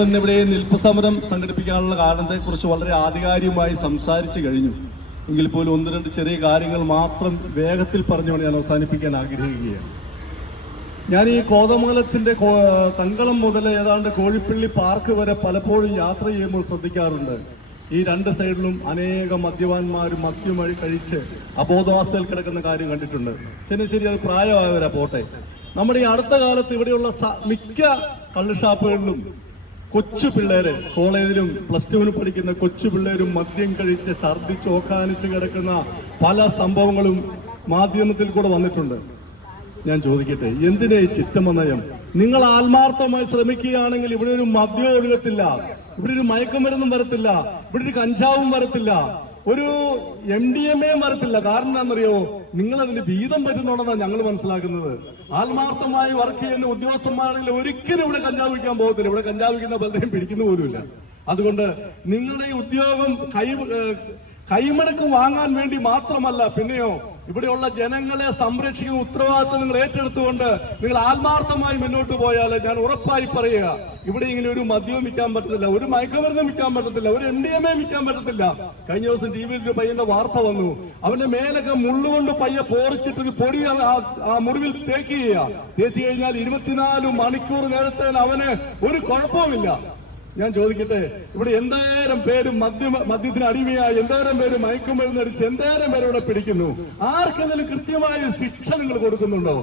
ഇവിടെ നിൽപ്പ് സമരം സംഘടിപ്പിക്കാനുള്ള കാരണത്തെക്കുറിച്ച് വളരെ ആധികാരികമായി സംസാരിച്ചു കഴിഞ്ഞു. എങ്കിൽ പോലും ഒന്ന് രണ്ട് ചെറിയ കാര്യങ്ങൾ മാത്രം വേഗത്തിൽ പറഞ്ഞുകൊണ്ട് ഞാൻ അവസാനിപ്പിക്കാൻ ആഗ്രഹിക്കുകയാണ്. ഞാൻ ഈ കോതമംഗലത്തിന്റെ തങ്കളം മുതൽ ഏതാണ്ട് കോഴിപ്പള്ളി പാർക്ക് വരെ പലപ്പോഴും യാത്ര ചെയ്യുമ്പോൾ ശ്രദ്ധിക്കാറുണ്ട്. ഈ രണ്ട് സൈഡിലും അനേകം മദ്യപാന്മാരും മദ്യമായി കഴിച്ച് അബോധാവസ്ഥയിൽ കിടക്കുന്ന കാര്യം കണ്ടിട്ടുണ്ട്. ശരി, അത് പ്രായമായവരാ പോട്ടെ. നമ്മുടെ ഈ അടുത്ത കാലത്ത് ഇവിടെയുള്ള മിക്ക കള്ളുഷാപ്പുകളിലും കൊച്ചു പിള്ളേര്, കോളേജിലും പ്ലസ് ടുവിന് പഠിക്കുന്ന കൊച്ചു പിള്ളേരും മദ്യം കഴിച്ച് ഛർദ്ദിച്ച് ഓക്കാനിച്ച് കിടക്കുന്ന പല സംഭവങ്ങളും മാധ്യമത്തിൽ കൂടെ വന്നിട്ടുണ്ട്. ഞാൻ ചോദിക്കട്ടെ, എന്തിനാ ഈ ചിത്തമനയം? നിങ്ങൾ ആത്മാർത്ഥമായി ശ്രമിക്കുകയാണെങ്കിൽ ഇവിടെ ഒരു മദ്യം ഒഴുകത്തില്ല, ഇവിടെ ഒരു മയക്കുമരുന്നും വരത്തില്ല, ഇവിടെ ഒരു കഞ്ചാവും വരത്തില്ല, ഒരു MDMA വരത്തില്ല. കാരണം എന്താണെന്നറിയോ? നിങ്ങൾ അതിന് വീതം പറ്റുന്നുണ്ടെന്നാണ് ഞങ്ങൾ മനസ്സിലാക്കുന്നത്. ആത്മാർത്ഥമായി വർക്ക് ചെയ്യുന്ന ഉദ്യോഗസ്ഥന്മാരാണെങ്കിൽ ഒരിക്കലും ഇവിടെ കഞ്ചാവ് വിൽക്കാൻ പോകത്തില്ല. ഇവിടെ കഞ്ചാവ് വിൽക്കുന്ന പലരെയും പിടിക്കുന്ന പോലുമില്ല. അതുകൊണ്ട് നിങ്ങളുടെ ഈ ഉദ്യോഗം കൈമടക്ക് വാങ്ങാൻ വേണ്ടി മാത്രമല്ല, പിന്നെയോ ഇവിടെയുള്ള ജനങ്ങളെ സംരക്ഷിക്കുന്ന ഉത്തരവാദിത്വം നിങ്ങൾ ഏറ്റെടുത്തുകൊണ്ട് നിങ്ങൾ ആത്മാർത്ഥമായി മുന്നോട്ട് പോയാൽ ഞാൻ ഉറപ്പായി പറയുക, ഇവിടെ ഇങ്ങനെ ഒരു മദ്യവും വിൽക്കാൻ പറ്റത്തില്ല, ഒരു മയക്കുമരുന്നും വിൽക്കാൻ പറ്റത്തില്ല, ഒരു MDMA വിൽക്കാൻ പറ്റത്തില്ല. കഴിഞ്ഞ ദിവസം TV-യിൽ ഒരു പയ്യന്റെ വാർത്ത വന്നു. അവന്റെ മേലൊക്കെ മുള്ളുകൊണ്ട് പയ്യെ പോറിച്ചിട്ടൊരു പൊടി ആ മുറിവിൽ തേച്ച് കഴിഞ്ഞാൽ 24 മണിക്കൂർ നേരത്തെ അവന് ഒരു കുഴപ്പവുമില്ല. ഞാൻ ചോദിക്കട്ടെ, ഇവിടെ എന്തോരം പേര് മദ്യത്തിന് അടിമയായി, എന്തോരം പേര് മയക്കുമരുന്ന് അടിച്ച് എന്തോരം പേര് ഇവിടെ പിടിക്കുന്നു? ആർക്കെങ്കിലും കൃത്യമായ ശിക്ഷ നിങ്ങൾ കൊടുക്കുന്നുണ്ടോ?